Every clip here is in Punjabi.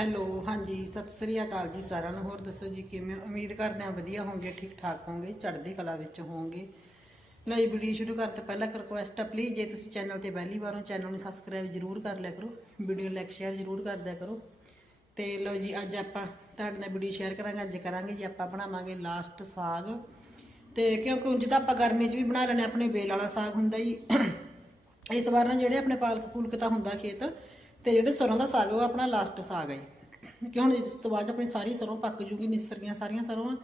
ਹੈਲੋ, ਹਾਂਜੀ, ਸਤਿ ਸ੍ਰੀ ਅਕਾਲ ਜੀ ਸਾਰਿਆਂ ਨੂੰ। ਹੋਰ ਦੱਸੋ ਜੀ ਕਿਵੇਂ ਉਮੀਦ ਕਰਦੇ ਹਾਂ ਵਧੀਆ ਹੋਵੋਗੇ ਠੀਕ ਠਾਕ ਹੋਵੋਗੇ, ਚੜ੍ਹਦੀ ਕਲਾ ਵਿੱਚ ਹੋਵੋਗੇ। ਲਈ ਵੀਡੀਓ ਸ਼ੁਰੂ ਕਰਨ ਤੋਂ ਪਹਿਲਾਂ ਇੱਕ ਰਿਕੁਐਸਟ ਹੈ ਪਲੀਜ਼ ਜੇ ਤੁਸੀਂ ਚੈਨਲ ਤੇ ਪਹਿਲੀ ਵਾਰ ਹੋ, ਚੈਨਲ ਨੂੰ ਸਬਸਕ੍ਰਾਈਬ ਜਰੂਰ ਕਰ ਲਿਆ ਕਰੋ। ਵੀਡੀਓ ਲਾਈਕ ਸ਼ੇਅਰ ਜਰੂਰ ਕਰ ਦਿਆ ਕਰੋ। ਤੇ ਲਓ ਜੀ, ਅੱਜ ਆਪਾਂ ਤੁਹਾਡੇ ਨਾਲ ਵੀਡੀਓ ਸ਼ੇਅਰ ਕਰਾਂਗੇ, ਅੱਜ ਕਰਾਂਗੇ ਜੀ, ਆਪਾਂ ਬਣਾਵਾਂਗੇ ਲਾਸਟ ਸਾਗ। ਤੇ ਕਿਉਂਕਿ ਉਂਝ ਤਾਂ ਆਪਾਂ ਗਰਮੀ 'ਚ ਵੀ ਬਣਾ ਲੈਣੇ ਆਪਣੇ ਬੇਲ ਵਾਲਾ ਸਾਗ ਹੁੰਦਾ ਜੀ। ਇਸ ਵਾਰ ਨਾ ਜਿਹੜੇ ਆਪਣੇ ਪਾਲਕ ਪੂਲਕ ਤਾਂ ਹੁੰਦਾ ਖੇਤ ਤੇ ਜਿਹੜੇ ਸਰੋਂ ਦਾ ਸਾਗ ਉਹ ਆਪਣਾ ਲਾਸਟ ਸਾਗ ਹੈ ਜੀ। ਕਿ ਹੁਣ ਇਸ ਤੋਂ ਬਾਅਦ ਆਪਣੀ ਸਾਰੀ ਸਰੋਂ ਪੱਕ ਜੂਗੀ ਨਿਸਰ ਗਈਆਂ ਸਾਰੀਆਂ ਸਰੋਂ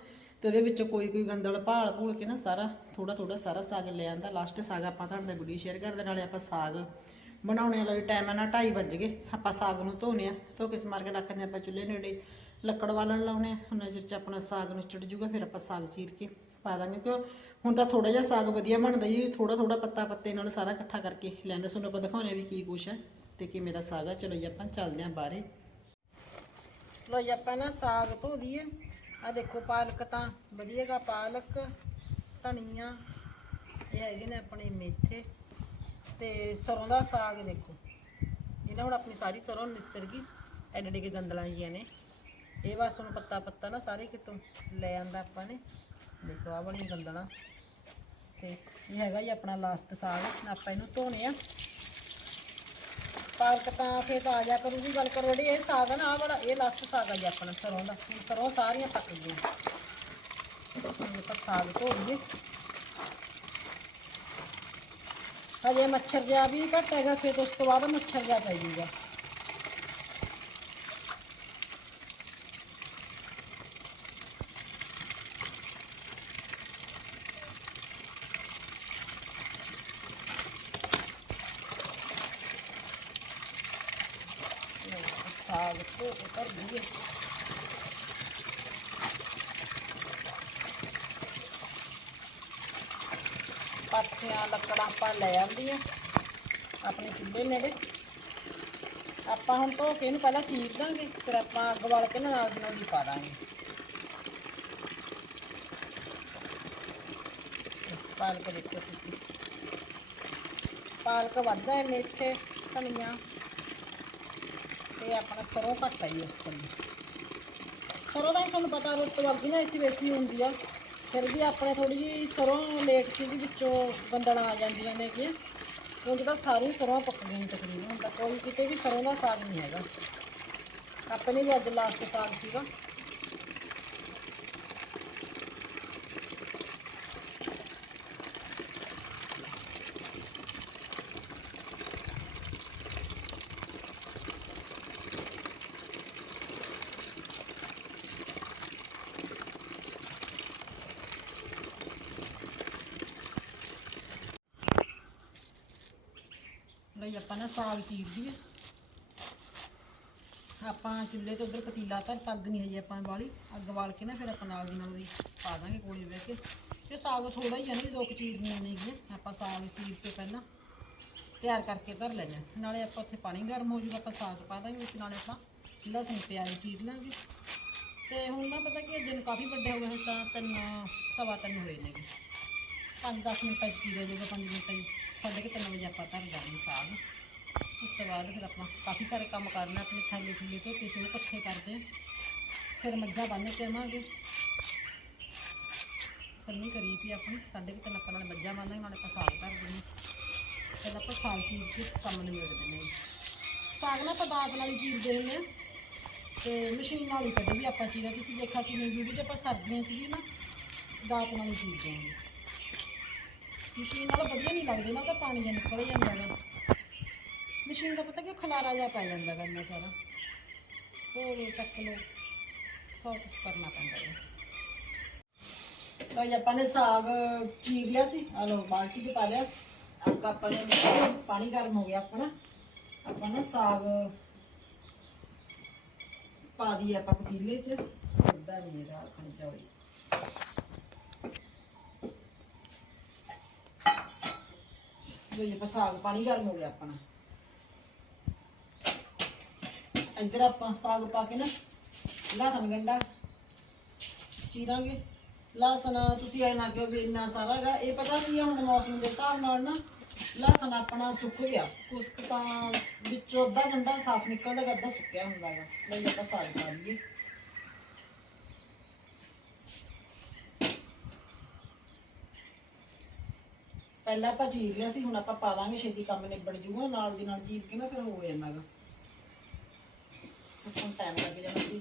ਤੇ ਉਹਦੇ ਵਿੱਚੋਂ ਕੋਈ ਕੋਈ ਗੰਦਲ ਭਾਲ ਭੂਲ ਕੇ ਨਾ ਸਾਰਾ ਥੋੜਾ ਥੋੜਾ ਸਾਰਾ ਸਾਗ ਲੈ ਆਂਦਾ। ਲਾਸਟ ਸਾਗ ਆਪਾਂ ਤੁਹਾਡੇ ਨਾਲ ਵੀਡੀਓ ਸ਼ੇਅਰ ਕਰਦੇ, ਨਾਲੇ ਆਪਾਂ ਸਾਗ ਬਣਾਉਣੇ ਵਾਲਾ ਟਾਈਮ ਹੈ ਨਾ 2:30 ਵੱਜ ਗਏ। ਆਪਾਂ ਸਾਗ ਨੂੰ ਧੋਨੇ ਆ, ਧੋ ਕੇ ਸਮਾਰ ਕੇ ਰੱਖਦੇ ਆਪਾਂ ਚੁੱਲ੍ਹੇ ਨੇੜੇ ਲੱਕੜ ਵਾਲਣ ਲਾਉਣੇ ਆ। ਹੁਣ ਨਜ਼ਰ ਚ ਆਪਣਾ ਸਾਗ ਨੂੰ ਚੜ ਜੂਗਾ, ਫਿਰ ਆਪਾਂ ਸਾਗ ਚੀਰ ਕੇ ਪਾ ਦਾਂਗੇ। ਕਿਉਂ, ਹੁਣ ਤਾਂ ਥੋੜਾ ਜਿਹਾ ਸਾਗ ਵਧੀਆ ਬਣਦਾ ਜੀ ਥੋੜਾ ਥੋੜਾ ਪੱਤਾ ਪੱਤੇ ਨਾਲ ਸਾਰਾ ਇਕੱਠਾ ਕਰਕੇ ਲੈਂਦੇ। ਤੁਹਾਨੂੰ ਆਪਾਂ ਦਿਖਾਉਣੇ ਵੀ ਕੀ ਕੁਛ ਹੈ ਤੇ ਕਿਵੇਂ ਦਾ ਸਾਗ ਆ? ਚਲੋ ਜੀ, ਆਪਾਂ ਚੱਲਦੇ ਆਂ ਬਾਹਰੇ। ਲੋ ਜੀ, ਆਪਾਂ ਨਾ ਸਾਗ ਧੋ ਦਈਏ ਆ ਦੇਖੋ, ਪਾਲਕ ਤਾਂ ਵਧੀਆਗਾ ਪਾਲਕ, ਧਨੀਆ, ਇਹ ਹੈਗੇ ਨੇ ਆਪਣੇ ਮੇਥੇ। ਤੇ ਸਰੋਂ ਦਾ ਸਾਗ ਦੇਖੋ। ਇਹਨਾਂ ਹੁਣ ਆਪਣੀ ਸਾਰੀ ਸਰੋਂ ਨਿਸਰ ਗਈ, ਐਡੇ ਐਡੇ ਕੇ ਗੰਦਲਾਂ ਜੀਆਂ ਨੇ। ਇਹ ਬਸ ਹੁਣ ਪੱਤਾ ਪੱਤਾ ਨਾ ਸਾਰੇ ਕਿਤੋਂ ਲੈ ਆਂਦਾ ਆਪਾਂ ਨੇ। ਦੇਖੋ ਆ ਬੜੀਆਂ ਗੰਦਲਾਂ। ਤੇ ਇਹ ਹੈਗਾ ਜੀ ਆਪਣਾ ਲਾਸਟ ਸਾਗ। ਆਪਾਂ ਇਹਨੂੰ ਧੋਣੇ ਆ। ਪਾਲਕ ਤਾਂ ਫੇਰ ਆ ਜਾ ਕਰੂਗੀ ਗੱਲ ਕਰੋ ਜਿਹੜੀ ਇਹ ਸਾਗ ਆ ਨਾ ਆ ਬੜਾ, ਇਹ ਲਾਸਟ ਸਾਗ ਆ ਜੀ ਆਪਣਾ ਸਰੋਂ ਦਾ। ਹੁਣ ਸਰੋਂ ਸਾਰੀਆਂ ਪੱਕ ਗਈਆਂ। ਹੁਣ ਆਪਾਂ ਸਾਗ ਧੋ ਲਈਏ। ਹਜੇ ਮੱਛਰ ਜਿਹਾ ਵੀ ਘੱਟ ਹੈਗਾ, ਫਿਰ ਉਸ ਤੋਂ ਬਾਅਦ ਮੱਛਰ ਜਿਹਾ ਪੈ ਜਾਊਗਾ ਸਾਗ ਧੋ ਕੇ ਧਰ ਦਈਏ ਪਾਥੀਆਂ ਲੱਕੜਾਂ ਆਪਾਂ ਲੈ ਆਂਦੀਆਂ ਆਪਣੇ ਚੁੱਲ੍ਹੇ ਨੇੜੇ। ਆਪਾਂ ਹੁਣ ਧੋ ਕੇ ਇਹਨੂੰ ਪਹਿਲਾਂ ਚੀਰ ਦਾਂਗੇ, ਫਿਰ ਆਪਾਂ ਅੱਗ ਵਾਲ ਕੇ ਨਾਲ ਦੀ ਨਾਲ ਹੀ ਪਾ ਦਾਂਗੇ। ਪਾਲਕ ਦੇਖੋ ਤੁਸੀਂ। ਪਾਲਕ ਵੱਧਦਾ ਹੈ ਮੇਥੇ ਧਨੀਆ। ਤੇ ਆਪਣਾ ਸਰੋਂ ਘੱਟ ਹੈ ਇਸ ਕੋਲ ਸਰੋਂ ਦਾ ਤੁਹਾਨੂੰ ਪਤਾ ਰੁੱਤ ਵਰਗੀ ਨਾ ਐਸੀ ਵੈਸੀ ਹੁੰਦੀ ਆ। ਫਿਰ ਵੀ ਆਪਣੇ ਥੋੜੀ ਜਿਹੀ ਸਰੋਂ ਲੇਟ ਕੇ ਵੀ ਵਿੱਚੋਂ ਗੰਦਲਾਂ ਆ ਜਾਂਦੀਆਂ ਨੇ ਕਿ ਉਂਝ ਤਾਂ ਸਾਰੀ ਸਰੋਂ ਪੱਕ ਗਈ ਤਕਰੀਬਨ, ਤਾਂ ਕੋਈ ਕਿਤੇ ਵੀ ਸਰੋਂ ਦਾ ਸਾਗ ਨਹੀਂ ਹੈਗਾ। ਆਪਣੇ ਵੀ ਅੱਜ ਲਾਸਟ ਸਾਗ ਸੀਗਾ ਲਈ ਆਪਾਂ ਨਾ ਆਪਾਂ ਚੁੱਲ੍ਹੇ ਤੋਂ ਉਧਰ ਪਤੀਲਾ ਧਰ ਅੱਗ ਨਹੀਂ ਹਜੇ ਆਪਾਂ ਵਾਲੀ, ਅੱਗ ਬਾਲ ਕੇ ਨਾ ਫਿਰ ਆਪਾਂ ਨਾਲ ਦੀ ਨਾਲ ਉਹਦੀ ਪਾ ਦਾਂਗੇ ਕੋਲੇ ਬਹਿ ਕੇ। ਤੇ ਸਾਗ ਥੋੜਾ ਹੀ ਆ ਨਹੀਂ ਦੋ ਕੁ ਚੀਰਨੀਆਂ ਨੇਗੀਆਂ ਆਪਾਂ ਸਾਗ ਚੀਰ ਕੇ ਪਹਿਲਾਂ ਤਿਆਰ ਕਰਕੇ ਧਰ ਲੈਣਾ ਨਾਲੇ ਆਪਾਂ ਉੱਥੇ ਪਾਣੀ ਗਰਮ ਹੋ ਜੂਗਾ ਆਪਾਂ ਸਾਗ ਪਾ ਦਾਂਗੇ, ਵਿੱਚ ਨਾਲੇ ਆਪਾਂ ਲਸਣ, ਪਿਆਜ਼ ਚੀਰ ਲਾਂਗੇ। ਤੇ ਹੁਣ ਨਾ ਪਤਾ ਕਿ ਦਿਨ ਕਾਫੀ ਵੱਡੇ ਹੋ ਗਏ ਤਾਂ ਤਿੰਨ, ਸਵਾ ਤਿੰਨ ਹੋਏ ਨੇਗੇ 5-10 ਮਿੰਟਾਂ 'ਚ ਚੀਰ ਹੋ ਜਾਊਗਾ 5 ਮਿੰਟਾਂ 'ਚ, ਸਾਢੇ ਕੁ ਤਿੰਨ ਵਜੇ ਆਪਾਂ ਧਰ ਦਾਂਗੇ ਸਾਗ। ਉਸ ਤੋਂ ਬਾਅਦ ਫਿਰ ਆਪਾਂ ਕਾਫੀ ਸਾਰੇ ਕੰਮ ਕਰਨਾ, ਆਪਣੇ ਥੈਲੇ ਥੁੱਲੇ ਤੋਂ ਤੇ ਚੋਂ ਇਕੱਠੇ ਕਰਦੇ ਫਿਰ ਮੱਝਾਂ ਬੰਨ੍ਹ ਕੇ ਆਵਾਂਗੇ। ਸੰਨੀ ਕਰੀ ਪਈ ਆਪਣੀ ਸਾਡੇ ਵੀ ਤਿੰਨ ਆਪਾਂ ਨਾਲੇ ਮੱਝਾਂ ਬੰਨਾਂਗੇ ਨਾਲੇ ਆਪਾਂ ਸਾਗ ਧਰ ਦਿੰਦੇ ਹਾਂ। ਫਿਰ ਆਪਾਂ ਸਾਗ ਚੀਰ ਕੇ ਕੰਮ ਨਿਬੇੜ ਦਿੰਦੇ ਹਾਂ। ਸਾਗ ਨਾ ਆਪਾਂ ਦਾਤ ਨਾਲ ਹੀ ਚੀਰਦੇ ਹੁੰਦੇ ਹਾਂ। ਤੇ ਮਸ਼ੀਨ ਨਾਲ ਹੀ ਕਦੇ ਵੀ ਆਪਾਂ ਚੀਰਿਆ ਤੁਸੀਂ ਦੇਖਿਆ ਕਿ ਨਹੀਂ ਵੀਡੀਓ 'ਚ ਆਪਾਂ ਸਰਦੀਆਂ 'ਚ ਵੀ ਨਾ ਦਾਤ ਨਾਲ ਹੀ ਚੀਰਦੇ ਹਾਂ। ਮਸ਼ੀਨ ਨਾਲ ਵਧੀਆ ਨਹੀਂ ਲੱਗਦੇ ਨਾ ਤਾਂ ਪਾਣੀ ਜਿਹਾ ਨਿਕਲ ਜਾਂਦਾ ਹੈਗਾ ਮਸ਼ੀਨ ਦਾ ਪਤਾ ਕਿ ਖਲਾਰਾ ਜਿਹਾ ਪੈ ਜਾਂਦਾ ਗਾ ਇੰਨਾ ਸਾਰਾ। ਹੋਰ ਚੱਕ ਲੋ ਸਭ ਕੁਝ ਕਰਨਾ ਪੈਂਦਾ ਹੈ ਭਾਈ ਆਪਾਂ ਨੇ ਸਾਗ ਚੀਰ ਲਿਆ ਸੀ। ਆ ਲੋ ਬਾਲਟੀ 'ਚ ਪਾ ਲਿਆ। ਅੱਗ ਆਪਾਂ ਨੇ ਪਾਣੀ ਗਰਮ ਹੋ ਗਿਆ ਆਪਣਾ। ਆਪਾਂ ਨਾ ਸਾਗ ਪਾ ਦੀ ਆਪਾਂ ਪਤੀਲੇ 'ਚ। ਇਦਾਂ ਨਹੀਂ ਇਹਦਾ ਖਣੀ ਚਾਹੀਦੀ ਜੋ ਇਹ ਆਪਾਂ ਸਾਗ, ਪਾਣੀ ਗਰਮ ਹੋ ਗਿਆ ਆਪਣਾ। ਇੱਧਰ ਆਪਾਂ ਸਾਗ ਪਾ ਕੇ ਨਾ ਲਸਣ ਗੰਡਾ ਚੀਰਾਂਗੇ। ਲਸਣ ਤੁਸੀਂ ਐ ਨਾ ਕਿਉਂ ਵੀ ਇੰਨਾ ਸਾਰਾ ਗਾ ਇਹ ਪਤਾ ਕੀ ਆ ਹੁਣ ਮੌਸਮ ਦੇ ਹਿਸਾਬ ਨਾਲ ਨਾ, ਲਸਣ ਆਪਣਾ ਸੁੱਕ ਗਿਆ। ਕੁਸ਼ਕ ਤਾਂ ਵਿੱਚੋਂ ਅੱਧਾ ਘੰਟਾ ਸਾਫ਼ ਨਿਕਲਦਾ ਅੱਧਾ ਸੁੱਕਿਆ ਹੁੰਦਾ ਗਾ ਲਈ ਆਪਾਂ ਸਾਗ ਪਾ ਲਈਏ। ਪਹਿਲਾਂ ਆਪਾਂ ਚੀਰ ਲਿਆ ਸੀ, ਹੁਣ ਆਪਾਂ ਪਾ ਦਾਂਗੇ, ਛੇਤੀ ਕੰਮ ਨਿਬੜ ਜੂਗਾ, ਨਾਲ ਦੀ ਨਾਲ ਚੀਰ ਕੇ ਨਾ ਫਿਰ ਹੋ ਜਾਂਦਾ ਗਾ ਹੁਣ ਟਾਈਮ ਲੱਗ ਜਾਣਾ ਸੀ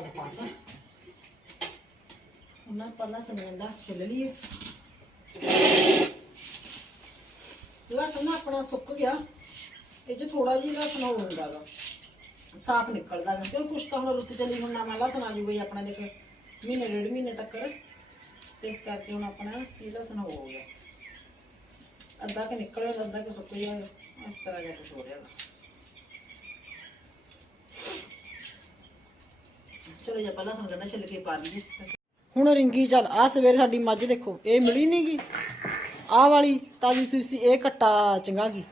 ਪਾ ਦਾਂ ਉਹਨਾਂ ਪਹਿਲਾਂ ਸਮੇਂਦਾ ਛਿੱਲ ਲਈਏ। ਲਸਣ ਆਪਣਾ ਸੁੱਕ ਗਿਆ, ਇਹ ਚ ਥੋੜਾ ਜਿਹਾ ਲਸਣ ਹੋ ਸਾਫ਼ ਨਿਕਲਦਾ ਗਾ। ਕਿਉਂ ਕੁਛ ਤਾਂ ਹੁਣ ਰੁੱਤ ਚੱਲੀ, ਹੁਣ ਨਵਾਂ ਲਸਣ ਆ ਜੂਗਾ ਆਪਣਾ, ਦੇਖ, ਮਹੀਨੇ, ਡੇਢ ਮਹੀਨੇ ਤੱਕ। ਇਸ ਕਰਕੇ ਹੁਣ ਆਪਣਾ ਇਹ ਲਸਣ ਹੋ ਗਿਆ। ਅੱਧਾ ਕਿ ਨਿਕਲਿਆ, ਅੱਧਾ ਕਿ ਸੁੱਕ ਗਿਆ। ਇਸ ਤਰ੍ਹਾਂ ਜਿਹਾ ਕੁਛ ਹੋ ਰਿਹਾ ਚਲੋ ਜੀ, ਪਹਿਲਾਂ ਸੰਗਣਾ ਛਿੱਲ ਕੇ ਪਾ ਲਈਏ ਹੁਣ ਰਿੰਗੀ ਚੱਲ ਆ ਸਵੇਰੇ ਸਾਡੀ ਮੱਝ ਦੇਖੋ, ਇਹ ਮਿਲੀ ਨਹੀਂਗੀ ਆਹ ਵਾਲੀ ਤਾਜੀ ਸੂਈ ਇਹ ਕੱਟਾ ਚੰਗਾ ਗਈ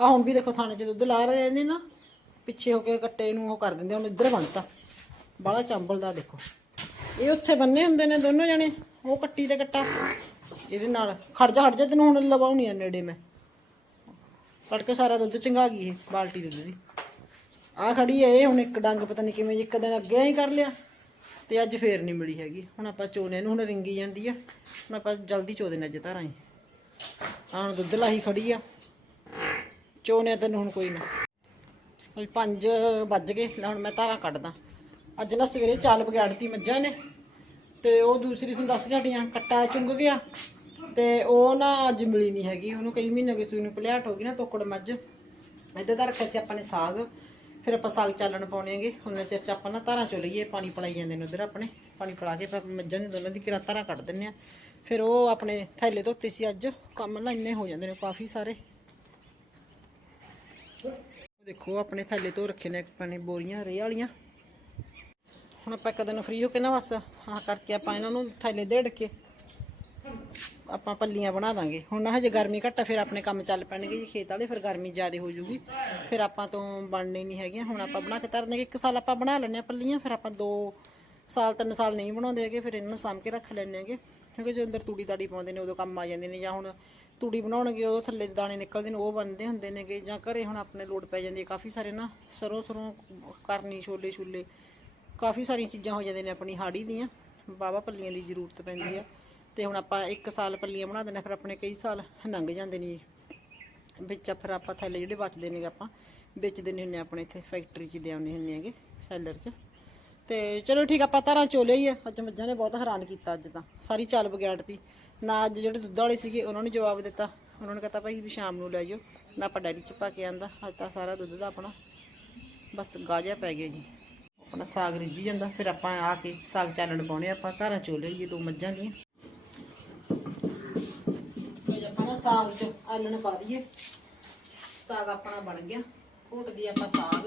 ਆ ਹੁਣ ਵੀ ਦੇਖੋ ਥਾਣੇ 'ਚ ਦੁੱਧ ਲਾ ਰਹੇ ਨੇ ਨਾ, ਪਿੱਛੇ ਹੋ ਕੇ ਕੱਟੇ ਨੂੰ ਉਹ ਕਰ ਦਿੰਦੇ ਹੁਣ ਇੱਧਰ ਬਣਤਾ ਬਾਹਲਾ ਚੰਬਲਦਾ ਦੇਖੋ। ਇਹ ਉੱਥੇ ਬੰਨੇ ਹੁੰਦੇ ਨੇ ਦੋਨੋਂ ਜਣੇ, ਉਹ ਕੱਟੀ ਤੇ ਕੱਟਾ। ਇਹਦੇ ਨਾਲ ਖੜ ਜਾ ਖੜ ਜਾ ਤੈਨੂੰ ਹੁਣ ਲਵਾਉਣੀ ਆ ਨੇੜੇ ਮੈਂ। ਕੱਢ ਕੇ ਸਾਰਾ ਦੁੱਧ ਚੰਗਾ ਗਈ ਇਹ, ਬਾਲਟੀ ਦੁੱਧ ਦੀ। ਆ ਖੜੀ ਹੈ ਇਹ ਹੁਣ ਇੱਕ ਡੰਗ ਪਤਾ ਨਹੀਂ ਕਿਵੇਂ ਇੱਕ ਦਿਨ ਅੱਗੇ ਹੀ ਕਰ ਲਿਆ ਤੇ ਅੱਜ ਫੇਰ ਨਹੀਂ ਮਿਲੀ ਹੈਗੀ। ਹੁਣ ਆਪਾਂ ਚੋਨੇ ਨੂੰ ਹੁਣ ਰਿੰਗੀ ਜਾਂਦੀ ਆ। ਹੁਣ ਆਪਾਂ ਜਲਦੀ ਚੋ ਦੇਣਾ ਅੱਜ ਧਾਰਾਂ ਹੀ। ਆਹ ਹੁਣ ਦੁੱਧ ਲਾਹੀ ਖੜੀ ਆ। ਚੋਨੇ ਤੈਨੂੰ ਹੁਣ ਕੋਈ ਨਾ। ਹੁਣ 5 ਵੱਜ ਗਏ ਹੁਣ ਮੈਂ ਧਾਰਾਂ ਕੱਢਦਾ। ਅੱਜ ਨਾ ਸਵੇਰੇ ਚਾਲ ਵਿਗਾੜਤੀ ਮੱਝਾਂ ਨੇ। ਤੇ ਉਹ ਦੂਸਰੀ ਤੁਹਾਨੂੰ ਦੱਸ ਘਟੀਆਂ ਕੱਟਾ ਚੁੰਗ ਗਿਆ। ਤੇ ਉਹ ਨਾ ਅੱਜ ਮਿਲੀ ਨਹੀਂ ਹੈਗੀ। ਉਹਨੂੰ ਕਈ ਮਹੀਨੇ ਹੋ ਗਏ ਸੂਈ ਨੂੰ ਪਲਿਆਟ ਹੋ ਗਈ ਨਾ ਤੋਕੜ ਮੱਝ। ਇੱਧਰ ਤਾਂ ਰੱਖਿਆ ਸੀ ਆਪਾਂ ਨੇ ਸਾਗ। ਫਿਰ ਆਪਾਂ ਸਾਗ ਚਾਲਣ ਪਾਉਣੇ ਹੈਗੇ। ਉਹਨਾਂ ਚਿਰ ਚ ਆਪਾਂ ਨਾ ਧਾਰਾਂ ਚੋ ਲਈਏ, ਪਾਣੀ ਪਲਾਈ ਜਾਂਦੇ ਨੇ ਉਧਰ ਆਪਣੇ। ਪਾਣੀ ਪਲਾ ਕੇ ਫਿਰ ਮੱਝਾਂ ਦੀ ਦੋਨਾਂ ਦੀ ਕਿਰਾ ਧਾਰਾਂ ਕੱਢ ਦਿੰਨੇ ਆ ਫਿਰ ਉਹ ਆਪਣੇ ਥੈਲੇ ਧੋਤੇ ਸੀ ਅੱਜ, ਕੰਮ ਨਾ ਇੰਨੇ ਹੋ ਜਾਂਦੇ ਨੇ ਕਾਫੀ ਸਾਰੇ। ਦੇਖੋ ਆਪਣੇ ਥੈਲੇ ਧੋ ਰੱਖੇ ਨੇ ਆਪਣੇ ਬੋਰੀਆਂ ਰੇ ਵਾਲੀਆਂ। ਹੁਣ ਆਪਾਂ ਇੱਕ ਦਿਨ ਫ੍ਰੀ ਹੋ ਕੇ ਨਾ ਬਸ ਹਾਂ ਕਰਕੇ ਆਪਾਂ ਇਹਨਾਂ ਨੂੰ ਥੈਲੇ ਦੇੜ ਕੇ ਆਪਾਂ ਪੱਲੀਆਂ ਬਣਾ ਦਾਂਗੇ। ਹੁਣ ਨਾ ਹਜੇ ਗਰਮੀ ਘੱਟ ਆ, ਫਿਰ ਆਪਣੇ ਕੰਮ ਚੱਲ ਪੈਣਗੇ ਜੀ ਖੇਤ ਵਾਲੇ ਫਿਰ ਗਰਮੀ ਜ਼ਿਆਦਾ ਹੋ ਜੂਗੀ। ਫਿਰ ਆਪਾਂ ਤੋਂ ਬਣਨੇ ਨਹੀਂ ਹੈਗੀਆਂ। ਹੁਣ ਆਪਾਂ ਬਣਾ ਕੇ ਧਰਨਗੇ ਇੱਕ ਸਾਲ ਆਪਾਂ ਬਣਾ ਲੈਣੇ ਆ ਪੱਲੀਆਂ, ਫਿਰ ਆਪਾਂ ਦੋ ਸਾਲ, ਤਿੰਨ ਸਾਲ ਨਹੀਂ ਬਣਾਉਂਦੇ ਹੈਗੇ, ਫਿਰ ਇਹਨਾਂ ਨੂੰ ਸਾਂਭ ਕੇ ਰੱਖ ਲੈਣੇ ਹੈਗੇ। ਕਿਉਂਕਿ ਜੋ ਅੰਦਰ ਤੂੜੀ ਤਾੜੀ ਪਾਉਂਦੇ ਨੇ, ਉਦੋਂ ਕੰਮ ਆ ਜਾਂਦੇ ਨੇ, ਜਾਂ ਹੁਣ ਤੂੜੀ ਬਣਾਉਣਗੇ, ਉਹ ਥੱਲੇ ਦਾਣੇ ਨਿਕਲਦੇ ਨੇ, ਉਹ ਬਣਦੇ ਹੁੰਦੇ ਨੇਗੇ, ਜਾਂ ਘਰੇ ਹੁਣ ਆਪਣੇ ਲੋੜ ਪੈ ਜਾਂਦੀ ਹੈ, ਕਾਫੀ ਸਾਰੇ ਨਾ ਸਰੋਂ ਸਰੋਂ, ਕਰਨੀ, ਛੋਲੇ ਛੁਲੇ, ਕਾਫੀ ਸਾਰੀਆਂ ਚੀਜ਼ਾਂ ਹੋ ਜਾਂਦੀਆਂ ਨੇ ਆਪਣੀ ਹਾੜੀ ਦੀਆਂ। ਬਾਵਾ ਪੱਲੀਆਂ ਦੀ ਜ਼ਰੂਰਤ ਪੈਂਦੀ ਆ। ਤੇ ਹੁਣ ਆਪਾਂ ਇੱਕ ਸਾਲ ਪੱਲੀਆਂ ਬਣਾ ਦਿੰਦੇ ਹਾਂ, ਫਿਰ ਆਪਣੇ ਕਈ ਸਾਲ ਲੰਘ ਜਾਂਦੇ ਨੇ ਵਿੱਚ ਫਿਰ ਆਪਾਂ ਥੈਲੇ ਜਿਹੜੇ ਬਚਦੇ ਨੇਗੇ ਆਪਾਂ ਵੇਚਦੇ ਨੇ ਹੁੰਨੇ ਆਪਣੇ ਇੱਥੇ ਫੈਕਟਰੀ 'ਚ ਦੇ ਆਉਂਦੇ ਹੁੰਨੇ ਹੈਗੇ ਸੈਲਰ 'ਚ। ਤੇ ਚਲੋ ਠੀਕ ਆਪਾਂ ਤਾਰਾਂ ਚੋਲੇ ਹੀ ਆ। ਅੱਜ ਮੱਝਾਂ ਨੇ ਬਹੁਤ ਹੈਰਾਨ ਕੀਤਾ ਅੱਜ ਤਾਂ। ਸਾਰੀ ਚਾਲ ਵਿਗਾੜਤੀ। ਨਾ ਅੱਜ ਜਿਹੜੇ ਦੁੱਧ ਵਾਲੇ ਸੀਗੇ ਉਹਨਾਂ ਨੂੰ ਜਵਾਬ ਦਿੱਤਾ। ਉਹਨਾਂ ਨੇ ਕਹਤਾ ਭਾਈ ਵੀ ਸ਼ਾਮ ਨੂੰ ਲੈ ਜਾਓ ਨਾ ਆਪਾਂ ਡੈਰੀ 'ਚ ਪਾ ਕੇ ਆਂਦਾ। ਅੱਜ ਤਾਂ ਸਾਰਾ ਦੁੱਧ ਦਾ ਆਪਣਾ ਬਸ ਗਾਜਾ ਪੈ ਗਿਆ ਜੀ। ਆਪਣਾ ਸਾਗ ਰਿੱਝੀ ਜਾਂਦਾ। ਫਿਰ ਆਪਾਂ ਆ ਕੇ ਸਾਗ ਚਾਲਣ ਪਾਉਣੇ ਆਪਾਂ ਧਾਰਾਂ ਚੋਲੇ ਜੀ ਦੋ ਮੱਝਾਂ ਦੀਆਂ ਸਾਗ ਚ ਆਲਣ ਪਾ ਦਈਏ। ਸਾਗ ਆਪਣਾ ਬਣ ਗਿਆ। ਘੋਟ ਦੀ ਆਪਾਂ ਸਾਗ।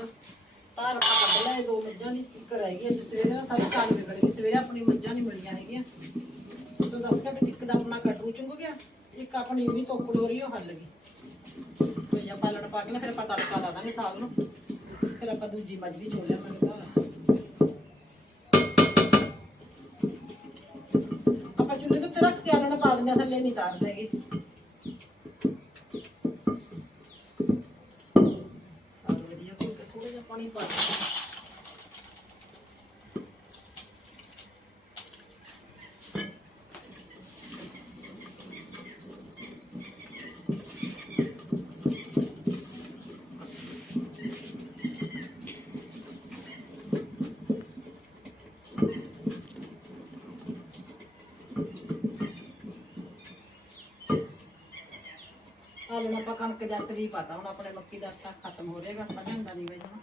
ਧਾਰ ਆਪਾਂ ਕੱਢ ਲਏ ਦੋ ਮੱਝਾਂ ਦੀ ਇੱਕ ਰਹਿ ਗਈ ਅੱਜ ਸਵੇਰੇ। ਨਾ ਸਾਰੀ ਚਾਲ ਵਿਗੜ ਗਈ। ਸਵੇਰੇ ਆਪਣੀ ਮੱਝਾਂ ਨਹੀਂ ਮਿਲੀਆਂ ਹੈਗੀਆਂ। ਸੋ 10 ਘੰਟੇ, ਇੱਕ ਦਾ ਆਪਣਾ ਕਟੂ ਚੁੰਗ ਗਿਆ, ਇੱਕ ਆਪਣੀ ਵੀ ਤੋਕੜ ਹੋ ਰਹੀ ਉਹ ਹੱਲ ਗਈ। ਤੇ ਆਪਾਂ ਆਲਣ ਪਾ ਕੇ ਨਾ, ਫਿਰ ਆਪਾਂ ਤੜਕਾ ਲਾ ਦਾਂਗੇ ਸਾਗ ਨੂੰ। ਫਿਰ ਆਪਾਂ ਦੂਜੀ ਮੱਝ ਵੀ ਛੋਲਿਆਂ ਮੈਂ ਧਾਰ ਆਪਾਂ ਚੁੱਲ੍ਹੇ ਦੇ ਉੱਤੇ ਰੱਖ ਕੇ ਆਲਣ ਪਾ ਦਿੰਦੇ ਆ, ਥੱਲੇ ਨਹੀਂ ਤਾਰਦੇ ਹੈਗੇ। ਕਣਕ ਦੇ ਦੀ ਪਤਾ ਹੁਣ ਆਪਣੇ ਮੱਕੀ ਦਾ ਆਟਾ ਖਤਮ ਹੋ ਰਿਹਾਗਾ ਆਪਾਂ ਲਿਆਂਦਾ ਨਹੀਂ ਗਾ ਜਮਾਂ।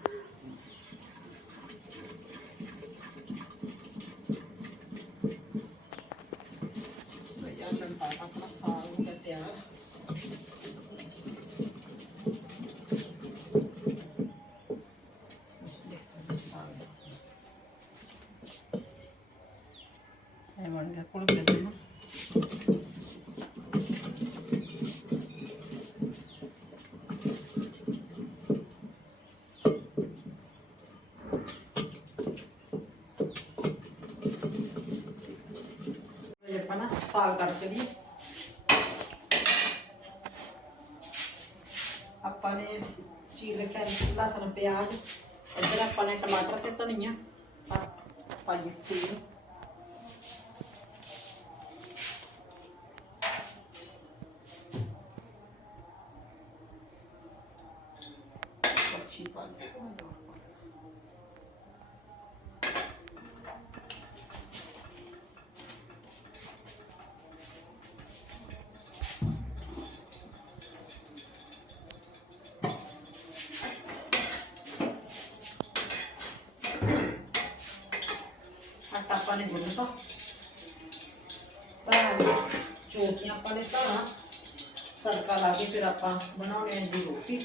ਬਈ ਆਹ ਲੰਬਾ ਆਪਣਾ ਸਾਗ ਹੋ ਗਿਆ ਤਿਆਰ ਦੇਖ ਸਕਦੇ ਹੋ ਸਾਗ ਇਹ ਬਣ ਗਿਆ ਕੁੜ ਗਿਆ ਜਮਾਂ। ਇਹ ਆਪਾਂ ਨਾ ਆਪਾਂ ਨੇ ਚੀਰ ਰੱਖਿਆ ਲਸਣ, ਪਿਆਜ਼। ਇੱਧਰ ਆਪਾਂ ਨੇ ਟਮਾਟਰ ਤੇ ਧਨੀਆ ਆ ਪਾਈ ਆਪਾਂ ਨੇ ਗੁੰਨਤਾ ਪਰ ਚੋਖੀਆਂ ਆਪਾਂ ਨੇ ਧਾਣਾ, ਤੜਕਾ ਲਾ ਕੇ ਫਿਰ ਆਪਾਂ ਬਣਾਉਣੇ ਆ ਜੀ ਰੋਟੀ।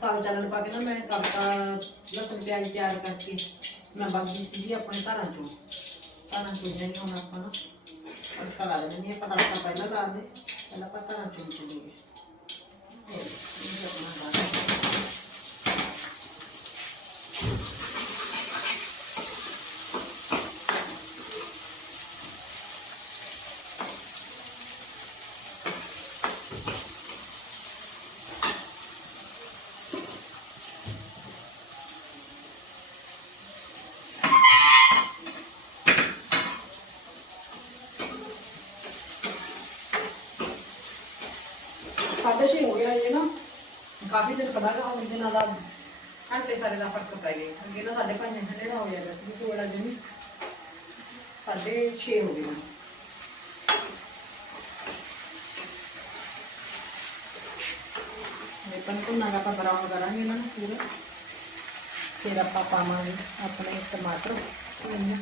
ਸਾਗ ਚੱਲਣ ਪਾ ਕੇ ਨਾ ਮੈਂ ਕਰਤਾ ਲਸਣ, ਪਿਆਜ਼ ਤਿਆਰ ਕਰਕੇ ਮੈਂ ਬਾਗੀ ਸੀਗੀ ਆਪਣੇ ਘਰਾਂ ਚੋਂ। ਘਰਾਂ ਚੋਂ ਜਾਈ ਹੁਣ ਆਪਾਂ ਨਾ ਤੜਕਾ ਲਾ ਦਿੰਦੇ ਆਪਾਂ ਤੜਕਾ ਪਹਿਲਾਂ ਲਾ ਦੇ ਪਹਿਲਾਂ ਆਪਾਂ ਘਰਾਂ ਚੋਂ ਚੁਣੀਏ ਹੋਰ ਇਹ ਆਪਣਾ ਲਾ ਦਿੰਦੇ। ਸਾਢੇ ਛੇ ਹੋ ਗਿਆ ਇਹ ਨਾ ਕਾਫੀ ਦਿਨ ਪਤਾ ਗਾ ਹੁਣ ਦਿਨਾਂ ਦਾ ਘੰਟੇ ਸਾਰੇ ਦਾ ਫ਼ਰਕ ਪੈ ਗਿਆ। ਅੱਗੇ ਨਾ ਸਾਡੇ ਪੰਜ ਘੰਟੇ ਦਾ ਹੋ ਗਿਆ ਸੀ ਤੇ ਬੜਾ ਜਿੰਨੀ ਸਾਢੇ ਛੇ ਹੋ ਗਏ। ਨੇ। ਇਹ ਪੰਕੂ ਨਾਗਾ ਆਪਾਂ ਬਰਾਉਨ ਕਰਾਂਗੇ ਇਹਨਾਂ ਨੂੰ ਪੂਰਾ ਫਿਰ ਆਪਾਂ ਪਾਵਾਂਗੇ ਆਪਣੇ ਟਮਾਟਰ। ਇਹਨੂੰ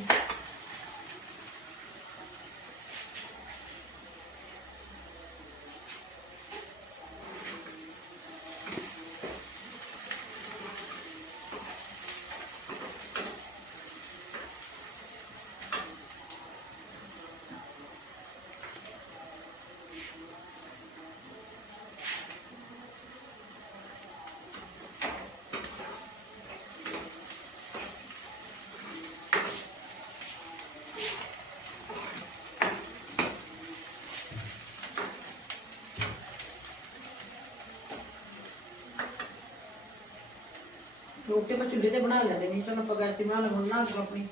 ਰੋਟੀ ਮੈਂ ਚੁੱਲ੍ਹੇ ਤੇ ਬਣਾ ਲੈਂਦੇ ਨਹੀਂ ਚਲੋ ਆਪਾਂ ਗੈਸ ਤੇ ਬਣਾ ਲਵਾਂ ਨਾ ਅੱਗ ਆਪਣੀ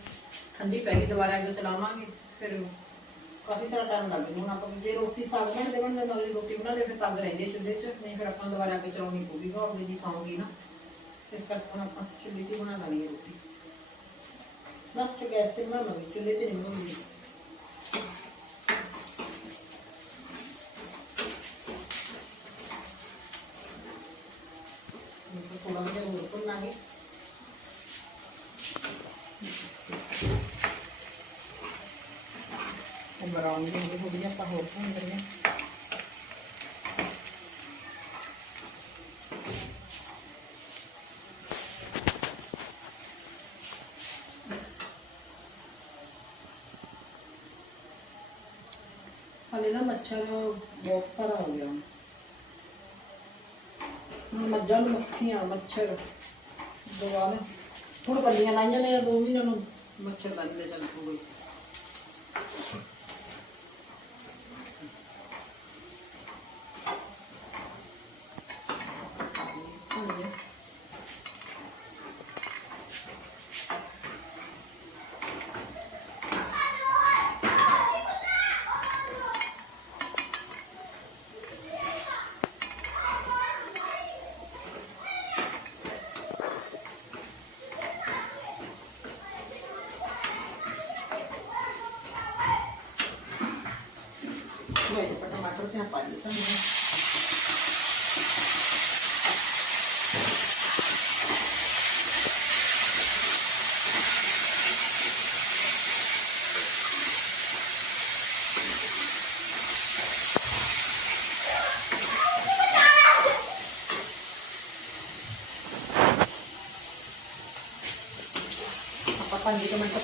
ਠੰਡੀ ਪੈ ਗਈ, ਦੁਬਾਰਾ ਅੱਗ ਚਲਾਵਾਂਗੇ, ਫਿਰ ਕਾਫੀ ਸਾਰਾ ਟਾਈਮ ਲੱਗ ਜੂ ਹੁਣ ਆਪਾਂ ਜੇ ਰੋਟੀ ਸਾਗ ਬਣਦੇ ਬਣਦੇ ਮਗਰ ਰੋਟੀ ਬਣਾ ਲਏ ਫਿਰ ਤੰਗ ਰਹਿੰਦੀ ਹੈ ਚੁੱਲ੍ਹੇ 'ਚ, ਨਹੀਂ ਫਿਰ ਆਪਾਂ ਦੁਬਾਰਾ ਅੱਗ ਚਲਾਉਣੀ ਪਊਗੀ ਘੋੜਦੇ ਜੀ ਸੌਂਗੀ ਨਾ। ਇਸ ਕਰਕੇ ਹੁਣ ਆਪਾਂ ਚੁੱਲ੍ਹੇ ਤੇ ਬਣਾ ਲਾਂਗੇ ਰੋਟੀ। ਬਸ ਤੇ ਗੈਸ ਤੇ ਬਣਾਵਾਂਗੇ ਚੁੱਲ੍ਹੇ ਤੇ ਨਹੀਂ ਬਣਾਉਂਦੀ ਥੋੜਾ ਜਿਹਾ ਹੋਰ ਭੁੰਨਾਂਗੇ ਇਹ ਬਰਾਉਨ ਜਿਹੀ ਥੋੜੀ ਜਿਹੀ ਆਪਾਂ ਹੋਰ ਭੁੰਨ ਦਿੰਦੇ ਹਾਂ। ਹਲੇ ਨਾ ਮੱਛਰ ਬਹੁਤ ਸਾਰਾ ਹੋ ਗਿਆ। ਹੁਣ ਹੁਣ ਮੱਝਾਂ ਨੂੰ ਮੱਖੀਆਂ ਮੱਛਰ ਦਵਾ ਲੈ ਹੁਣ ਕੱਲੀਆਂ ਲਾਈਆਂ ਨੇ ਦੋ ਮਹੀਨਿਆਂ ਨੂੰ? ਮੱਛਰ ਬੰਦੇ ਚੱਲ ਪੂਗੇ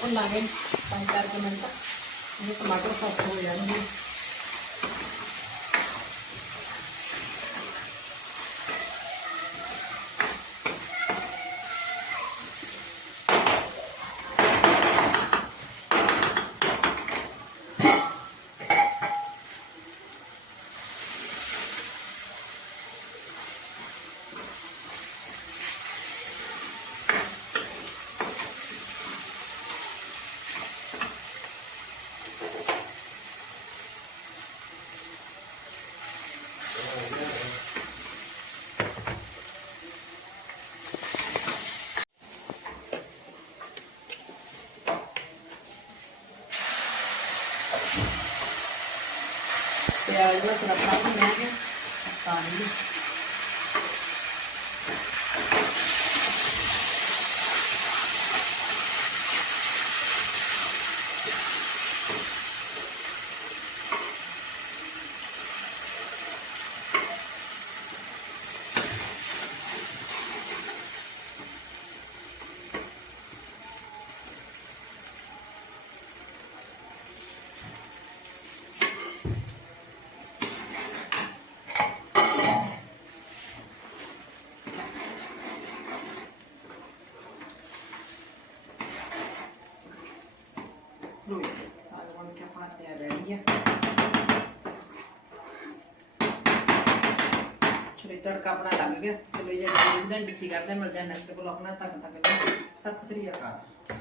ਭੁੰਨਾਂਗੇ ਪੰਜ ਚਾਰ ਕੁ ਮਿੰਟ ਇਹ ਟਮਾਟਰ ਸੌਫਟ ਹੋ ਜਾਣਗੇ। ਪਿਆਜ਼ ਦਾ ਤੜਕਾ ਭੁੰਨਿਆ ਗਿਆ। ਪਾਣੀ ਲੋ ਸਾਗ ਬਣ ਕੇ ਆਪਣਾ ਤਿਆਰ ਰੈਡੀ ਆ ਚਲੇ ਤੜਕਾ ਆਪਣਾ ਲੱਗ ਗਿਆ ਚਲੋ ਜੀ ਜੀ ਡਿੱਕੀ ਕਰਦੇ ਹਾਂ, ਮਿਲਦੇ ਨੈਕਸਟ ਬਲੌਗ ਨਾਲ ਤੱਕ ਤੱਕ ਸਤਿ ਸ੍ਰੀ ਅਕਾਲ।